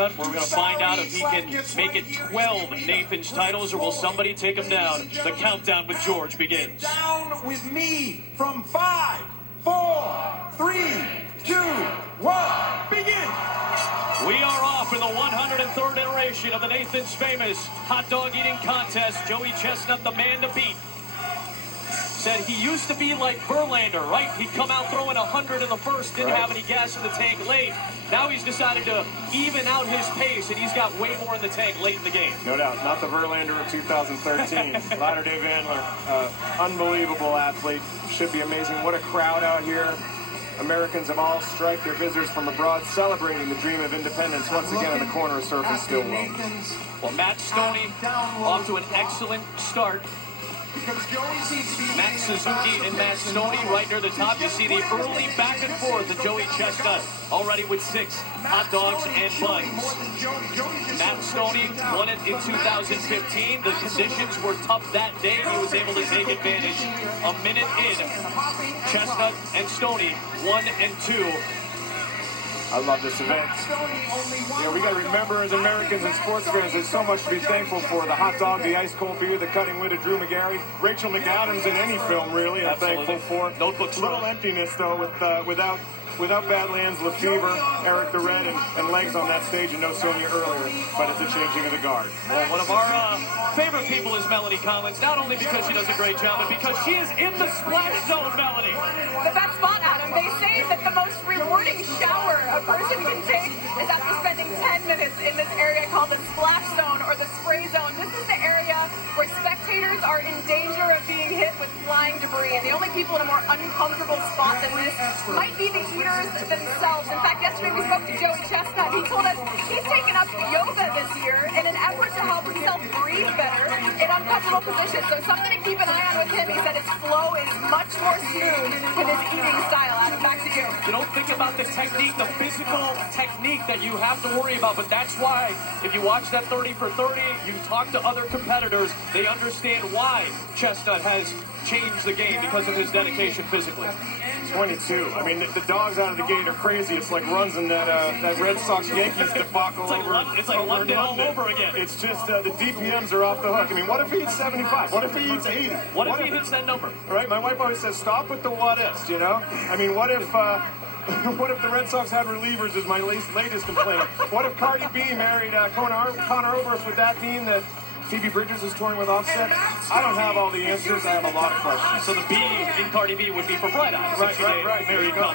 Chestnut. We're going to find out if he can make it 12 Nathan's titles, or will somebody take him down. The countdown with George begins. Down with me from 5, 4, 3, 2, 1, begin. We are off in the 103rd iteration of the Nathan's Famous hot dog eating contest. Joey Chestnut, the man to beat, said he used to be like Verlander, right? He'd come out throwing 100 in the first, didn't have any gas in the tank late. Now he's decided to even out his pace, and he's got way more in the tank late in the game. No doubt, not the Verlander of 2013. Latter-day Vandler, unbelievable athlete, should be amazing. What a crowd out here. Americans have all striped their visitors from abroad, celebrating the dream of independence once again in the corner of Surf and Stillwell. Well, Matt Stoney off to an excellent start. Max Suzuki and Matt Stoney right near the top. You see the early back and forth of Joey Chestnut already with 6 hot dogs and buns. Matt Stoney won it in 2015. The conditions were tough that day. He was able to take advantage. A minute in, Chestnut and Stoney 1 and 2. I love this event. You know, we got to remember as Americans and sports fans, there's so much to be thankful for. The hot dog, the ice cold beer, the cutting wit of Drew Magary, Rachel McAdams in any film, really. I'm thankful for. Notebook's little emptiness though, without Badlands, Lefevre, Eric the Red, and Legs on that stage, and no Sonia earlier. But it's a changing of the guard. Well, one of our favorite people is Melanie Collins, not only because she does a great job, but because she is in the splash zone, Melanie. The best spot, Adam. They say that the most rewarding shower a person can take is after spending 10 minutes in this area called the splash zone or the spray zone. This is the area where spectators are in danger of being hit with flying debris, and the only people in a more uncomfortable spot than this might be the eaters themselves. In fact, yesterday we spoke to Joey Chestnut. He told us he's taken up yoga this year in an effort to help himself breathe better in uncomfortable positions. So something to keep an eye on with him. He said his flow is much more smooth with his eating style. Adam, back to you. You don't think about the technique, the physical technique that you have to worry about, but that's why if you watch that 30 for 30, you talk to other competitors, they understand why Chestnut has changed the game because of his dedication physically. 22. I mean, the dogs out of the gate are crazy. It's like runs in that Red Sox-Yankees debacle it's like London all over again. It's just the DPMs are off the hook. I mean, what if he eats 75? What if he eats 80? What if he hits that number? Right? My wife always says, stop with the what-ifs, you know? I mean, what if the Red Sox had relievers is my latest complaint. What if Cardi B married Connor Oberst? Would that mean that Phoebe Bridgers is touring with Offset? I don't have all the answers. I have a lot of questions. So the B in Cardi B would be for Bright Eyes. Right. There you go.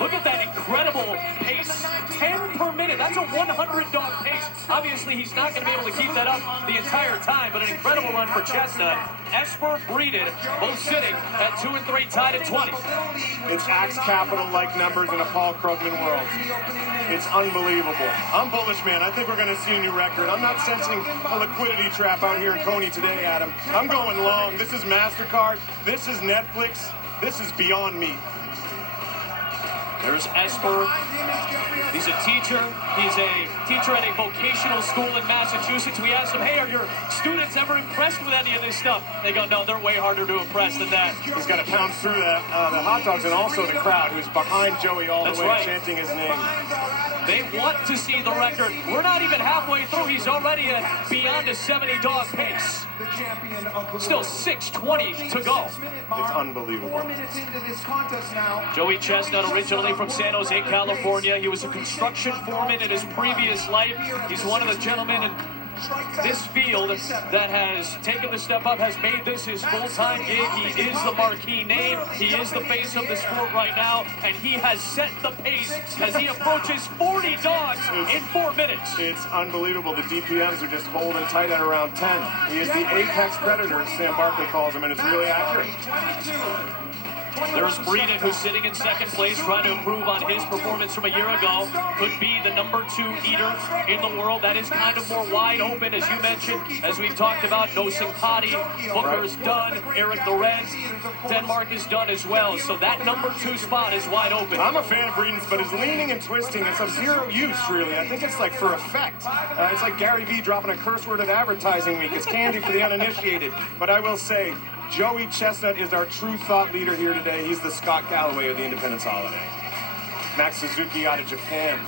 Look at that incredible pace. 10 per minute. That's a 100-dog pace. Obviously, he's not going to be able to keep that up the entire time, but an incredible run for Chestnut. Esper, Breeden, both sitting at 2 and 3, tied at 20. It's Axe Capital-like numbers in a Paul Krugman world. It's unbelievable. I'm bullish, man. I think we're going to see a new record. I'm not sensing a liquidity trap out here in Coney today, Adam. I'm going long. This is MasterCard. This is Netflix. This is beyond me. There's Esper. He's a teacher. He's a teacher at a vocational school in Massachusetts. We asked him, hey, are your students ever impressed with any of this stuff? They go, no, they're way harder to impress than that. He's got to pound through that. The hot dogs and also the crowd who's behind Joey all the way, chanting his name. They want to see the record. We're not even halfway through. He's already beyond a 70-dog pace. Still 6:20 to go. It's unbelievable. Joey Chestnut, originally from San Jose, California. He was a construction foreman in his previous life. He's one of the gentlemen in this field that has taken the step up, has made this his full-time gig. He is the marquee name. He is the face of the sport right now, and he has set the pace as he approaches 40 dogs in 4 minutes. It's unbelievable. The DPMs are just holding tight at around 10. He is the apex predator, as Sam Barkley calls him, and it's really accurate. There's Breeden, who's sitting in second place, trying to improve on his performance from a year ago. Could be the #2 eater in the world. That is kind of more wide open, as you mentioned, as we've talked about. No Sincati, Booker's done, Eric the Red, Denmark is done as well. So that #2 spot is wide open. I'm a fan of Breeden's, but his leaning and twisting is of zero use, really. I think it's like for effect. It's like Gary Vee dropping a curse word at advertising week. It's candy for the uninitiated. But I will say, Joey Chestnut is our true thought leader here today. He's the Scott Galloway of the Independence holiday. Max Suzuki out of Japan.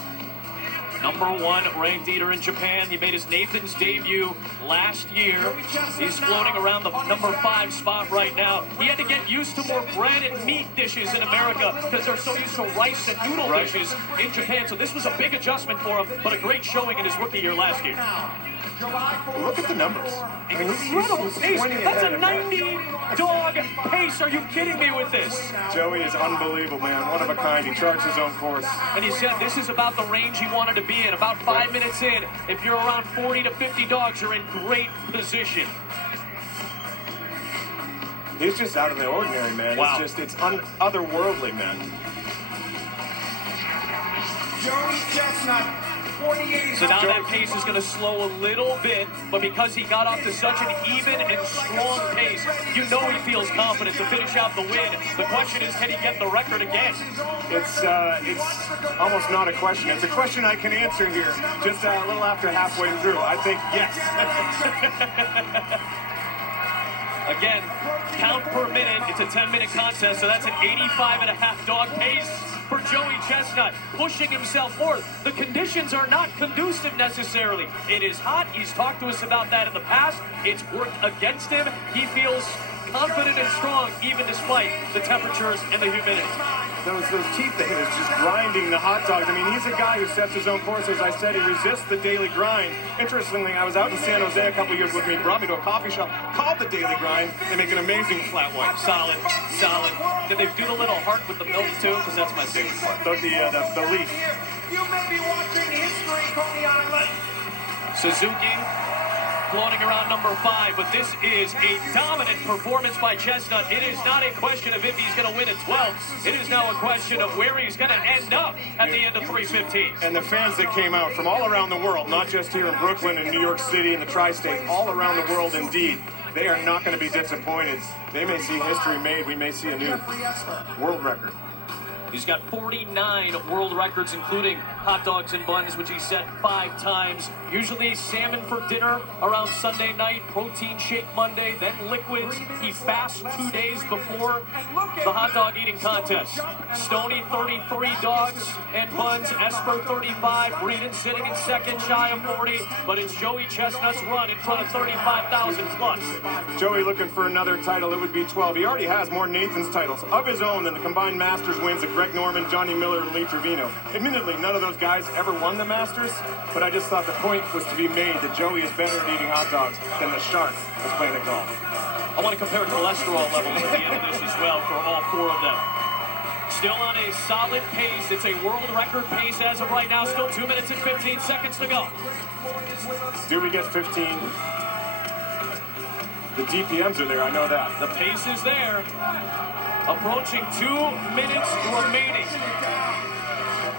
#1 ranked eater in Japan. He made his Nathan's debut last year. He's floating around the #5 spot right now. He had to get used to more bread and meat dishes in America because they're so used to rice and noodle dishes in Japan. So this was a big adjustment for him, but a great showing in his rookie year last year. Look at the numbers. I mean, Incredible pace. That's a 90-dog pace. Are you kidding me with this? Joey is unbelievable, man. One of a kind. He charts his own course. And he said this is about the range he wanted to be in. About 5 minutes in, if you're around 40 to 50 dogs, you're in great position. He's just out of the ordinary, man. Wow. It's otherworldly, man. Joey Chestnut, 48. So now that pace is going to slow a little bit, but because he got off to such an even and strong pace, you know he feels confident to finish out the win. The question is, can he get the record again? It's almost not a question. It's a question I can answer here, just a little after halfway through. I think yes. Again, count per minute. It's a 10-minute contest, so that's an 85.5 dog pace for Joey Chestnut, pushing himself forward. The conditions are not conducive necessarily. It is hot. He's talked to us about that in the past. It's worked against him. He feels confident and strong, even despite the temperatures and the humidity. Those teeth that is just grinding the hot dogs. I mean, he's a guy who sets his own course. As I said, he resists the daily grind. Interestingly, I was out in San Jose a couple years with me. He brought me to a coffee shop called the Daily Grind. They make an amazing flat white. Solid, solid. Did they do the little heart with the milk too? Because that's my favorite part. The leaf. You may be watching History, Coney Island. Suzuki floating around #5, but this is a dominant performance by Chestnut. It is not a question of if he's going to win at 12. It is now a question of where he's going to end up at the end of 3:15. And the fans that came out from all around the world, not just here in Brooklyn and New York City and the tri-state, all around the world indeed, they are not going to be disappointed. They may see history made. We may see a new world record. He's got 49 world records, including hot dogs and buns, which he set 5 times. Usually salmon for dinner around Sunday night, protein shake Monday, then liquids. He fasts 2 days before the hot dog eating contest. Stoney, 33 dogs and buns. Esper, 35. Breeden sitting in second, shy of 40. But it's Joey Chestnut's run in front of 35,000 plus. Joey looking for another title. It would be 12. He already has more Nathan's titles of his own than the combined Masters wins of Greg Norman, Johnny Miller, and Lee Trevino. Admittedly, none of those guys ever won the Masters, but I just thought the point was to be made that Joey is better at eating hot dogs than the shark is playing at golf. I want to compare cholesterol levels at the end of this as well for all 4 of them. Still on a solid pace. It's a world record pace as of right now. Still 2 minutes and 15 seconds to go. Do we get 15? The DPMs are there, I know that. The pace is there. Approaching 2 minutes remaining.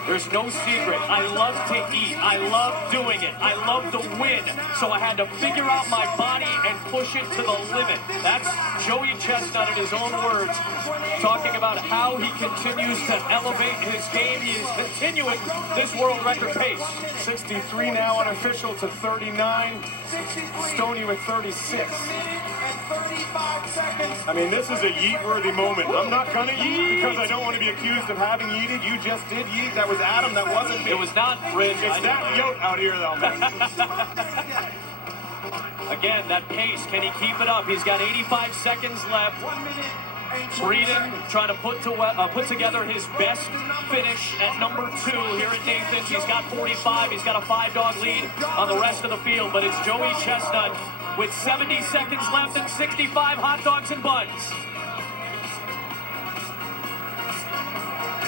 There's no secret. I love to eat. I love doing it. I love to win. So I had to figure out my body and push it to the limit. That's Joey Chestnut in his own words, talking about how he continues to elevate his game. He is continuing this world record pace. 63 now unofficial to 39. Stoney with 36. I mean, this is a yeet-worthy moment. I'm not gonna yeet because I don't want to be accused of having yeeted. You just did yeet. That was Adam. That wasn't me. It was not Rich. It's that yote out here, though, man. Again, that pace. Can he keep it up? He's got 85 seconds left. Breeden trying to put together his best finish at #2 here at Nathan's. He's got 45. He's got a 5-dog lead on the rest of the field, but it's Joey Chestnut with 70 seconds left and 65 hot dogs and buns.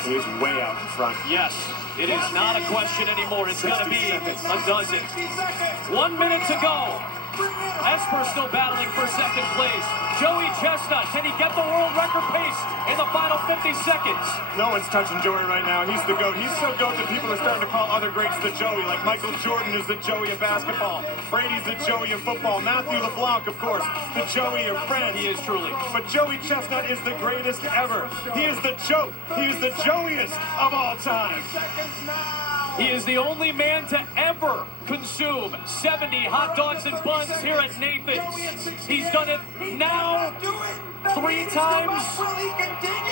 He's way out in front. Yes, it is not a question anymore. It's going to be a dozen. 1 minute to go. Esper still battling for second place. Joey Chestnut, can he get the world record pace in the final 50 seconds? No one's touching Joey right now. He's the GOAT. He's so GOAT that people are starting to call other greats the Joey, like Michael Jordan is the Joey of basketball. Brady's the Joey of football. Matthew LeBlanc, of course, the Joey of friends. He is truly. But Joey Chestnut is the greatest ever. He is the joke. He is the Joeyest of all time. Seconds now. He is the only man to ever consume 70 hot dogs and buns here at Nathan's. He's done it now 3 times.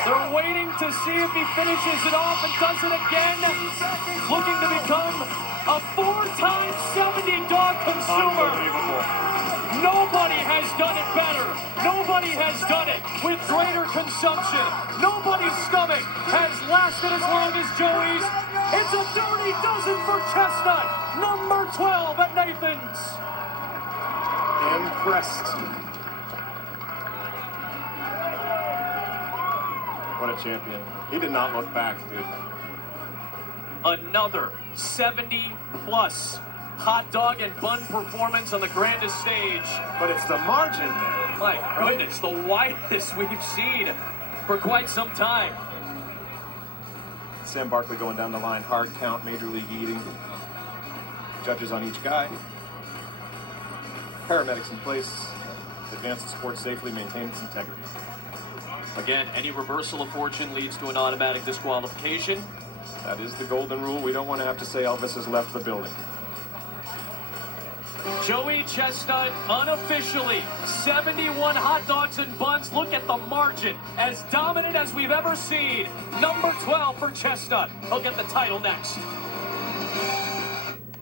They're waiting to see if he finishes it off and does it again. Looking to become a 4-time 70 dog consumer. Unbelievable. Nobody has done it better. Nobody has done it with greater consumption. Nobody's stomach has lasted as long as Joey's. It's a dirty dozen for Chestnut, number 12 at Nathan's. Impressed. What a champion. He did not look back, dude. Another 70-plus hot dog and bun performance on the grandest stage. But it's the margin there. My goodness, the widest we've seen for quite some time. Sam Barkley going down the line, hard count, major league eating. Judges on each guy. Paramedics in place. Advance the sport safely, maintain its integrity. Again, any reversal of fortune leads to an automatic disqualification. That is the golden rule. We don't want to have to say Elvis has left the building. Joey Chestnut, unofficially, 71 hot dogs and buns. Look at the margin. As dominant as we've ever seen. Number 12 for Chestnut. He'll get the title next.